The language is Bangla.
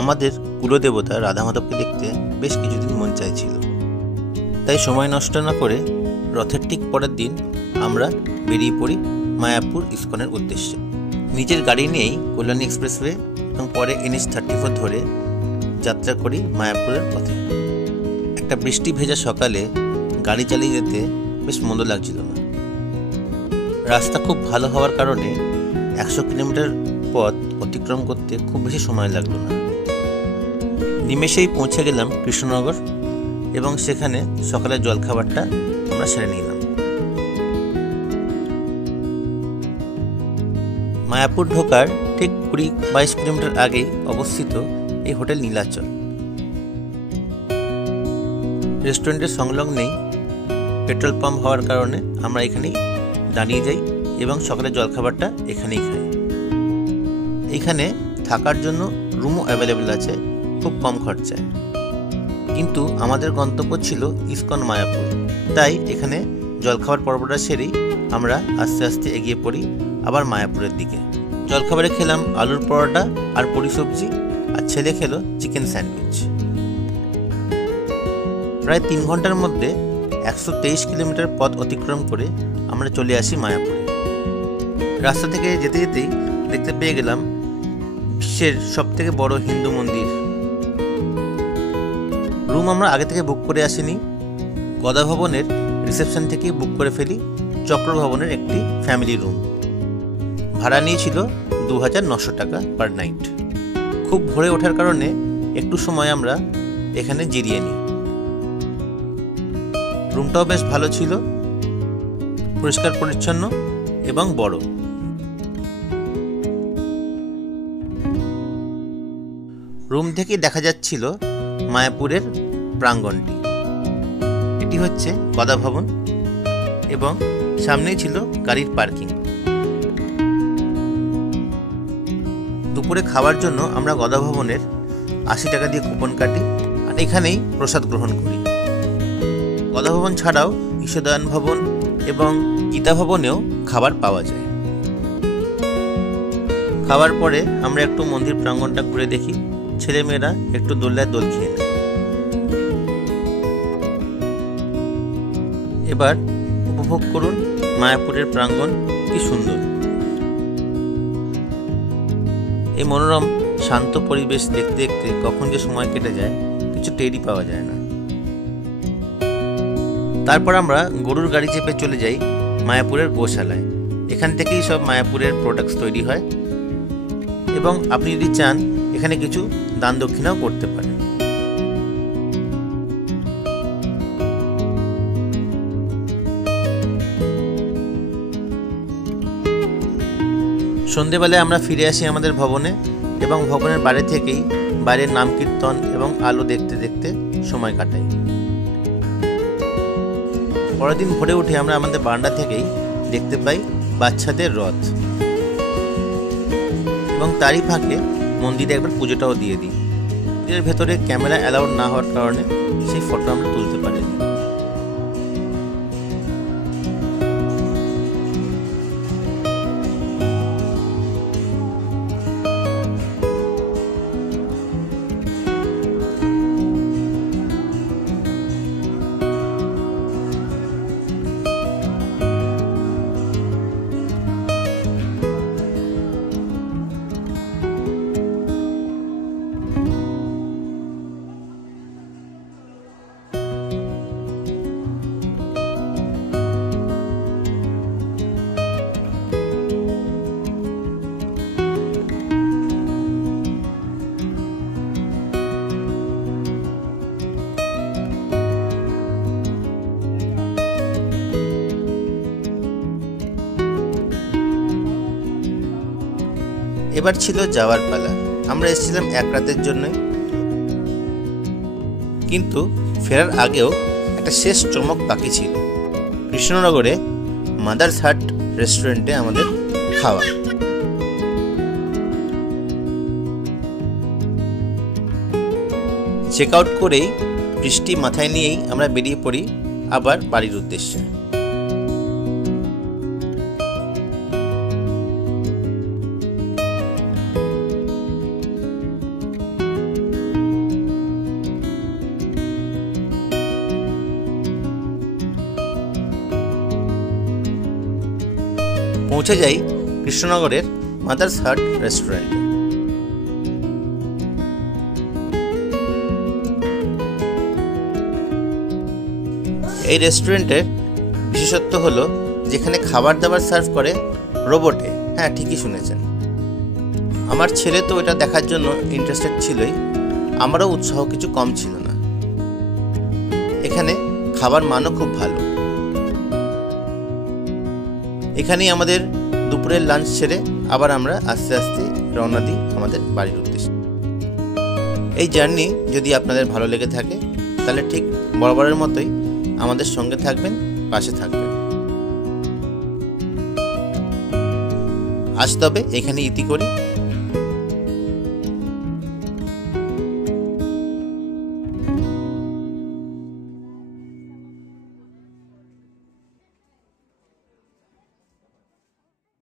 আমাদের কুলদেবতা রাধা মাধবকে দেখতে বেশ কিছুদিন মন চাইছিল, তাই সময় নষ্ট না করে রথের ঠিক পরের দিন আমরা বেরিয়ে পড়ি মায়াপুর ইস্কনের উদ্দেশ্যে। নিজের গাড়ি নিয়েই কল্যাণী এক্সপ্রেসওয়ে এবং পরে NH-34 ধরে যাত্রা করি মায়াপুরের পথে। একটা বৃষ্টি ভেজা সকালে গাড়ি চালিয়ে যেতে বেশ মন্দ লাগছিল না। রাস্তা খুব ভালো হওয়ার কারণে 100 কিলোমিটার পথ অতিক্রম করতে খুব বেশি সময় লাগলো না। নিমেষেই পৌঁছে গেলাম কৃষ্ণনগর এবং সেখানে সকালের জলখাবারটা আমরা সেরে নিলাম। মায়াপুর ঢোকার ঠিক 20-22 কিলোমিটার আগেই অবস্থিত এই হোটেল নীলাচল। রেস্টুরেন্টের সংলগ্নেই পেট্রোল পাম্প হওয়ার কারণে আমরা এখানেই দাঁড়িয়ে যাই এবং সকালের জলখাবারটা এখানেই খাই। এখানে থাকার জন্য রুমও অ্যাভেলেবেল আছে খুব কম খরচায়, কিন্তু আমাদের গন্তব্য ছিল ইস্কন মায়াপুর, তাই এখানে জলখাবার পর্বটা সেরেই আমরা আস্তে আস্তে এগিয়ে পড়ি আবার মায়াপুরের দিকে। জলখাবারে খেলাম আলুর পরোটা আর পুরি সবজি, আর ছেলে খেলো চিকেন স্যান্ডউইচ। প্রায় 3 ঘন্টার মধ্যে 123 কিলোমিটার পথ অতিক্রম করে আমরা চলে আসি মায়াপুরে। রাস্তা থেকে যেতে যেতেই দেখতে পেয়ে গেলাম বিশ্বের সবথেকে বড় হিন্দু মন্দির। রুম আমরা আগে থেকে বুক করে আসিনি, গদা ভবনের রিসেপশন থেকেই বুক করে ফেলি চক্র ভবনের একটি ফ্যামিলি রুম। ভাড়া নিয়েছিল 2900 টাকা পার নাইট। খুব ভোরে ওঠার কারণে একটু সময় আমরা এখানে জিরিয়ে নিই। রুমটাও বেশ ভালো ছিল, পরিষ্কার পরিচ্ছন্ন এবং বড়। রুম থেকে দেখা যাচ্ছিল মায়াপুরের প্রাঙ্গণটি। এটি হচ্ছে গদা ভবন এবং সামনেই ছিল গাড়ির পার্কিং। দুপুরে খাওয়ার জন্য আমরা গদা ভবনের 80 টাকা দিয়ে কুপন কাটি আর এখানেই প্রসাদ গ্রহণ করি। গদা ভবন ছাড়াও ঈশ্বরদয়ান ভবন এবং গীতা ভবনেও খাবার পাওয়া যায়। খাওয়ার পরে আমরা একটু মন্দির প্রাঙ্গণটা ঘুরে দেখি, ছেলেমেয়েরা একটু দোলনায় দোল খেয়ে নেয়। এবার উপভোগ করুন মায়াপুরের প্রাঙ্গণ, কি সুন্দর। এই মনোরম শান্ত পরিবেশ দেখতে দেখতে কখন যে সময় কেটে যায় কিছু টেরই পাওয়া যায় না। তারপর আমরা গরুর গাড়ি চেপে চলে যাই মায়াপুরের গোশালায়। এখান থেকেই সব মায়াপুরের প্রোডাক্টস তৈরি হয় এবং আপনি যদি চান এখানে কিছু দান দক্ষিণাও করতে পারেন। সন্ধেবেলায় আমরা ফিরে আসি আমাদের ভবনে এবং ভবনের বাইরে থেকেই বাইরের নাম কীর্তন এবং আলো দেখতে দেখতে সময় কাটাই। পরের দিন ভোরে উঠে আমরা আমাদের বারান্দা থেকেই দেখতে পাই বাচ্চাদের রথ এবং তারই ফাঁকে মন্দিরে একবার পুজোটাও দিয়ে দিই। মন্দিরের ভেতরে ক্যামেরা অ্যালাউড না হওয়ার কারণে সেই ফটো আমরা তুলতে পারিনি। এবার ছিল যাওয়ার পালা। আমরা এসেছিলাম 1 রাতের জন্যই, কিন্তু ফেরার আগেও একটা শেষ চমক বাকি ছিল। কৃষ্ণনগরে মাদার্স হাট রেস্টুরেন্টে আমাদের খাওয়া। চেক আউট করেই বৃষ্টি মাথায় নিয়েই আমরা বেরিয়ে পড়ি আবার বাড়ির উদ্দেশ্যে। পৌঁছে যাই কৃষ্ণনগরের মাদার্স হার্ট রেস্টুরেন্টে। এই রেস্টুরেন্টের বিশেষত্ব হলো যেখানে খাবার দাবার সার্ভ করে রোবটে। হ্যাঁ, ঠিকই শুনেছেন। আমার ছেলে তো এটা দেখার জন্য ইন্টারেস্টেড ছিলই, আমারও উৎসাহ কিছু কম ছিল না। এখানে খাবার মানও খুব ভালো। এখানেই আমাদের দুপুরের লাঞ্চ সেরে আবার আমরা আস্তে আস্তে রওনা দিই আমাদের বাড়ির উদ্দেশ্যে। এই জার্নি যদি আপনাদের ভালো লেগে থাকে তাহলে ঠিক বরাবরের মতোই আমাদের সঙ্গে থাকবেন, পাশে থাকবেন। আজ তবে এখানে ইতি করি।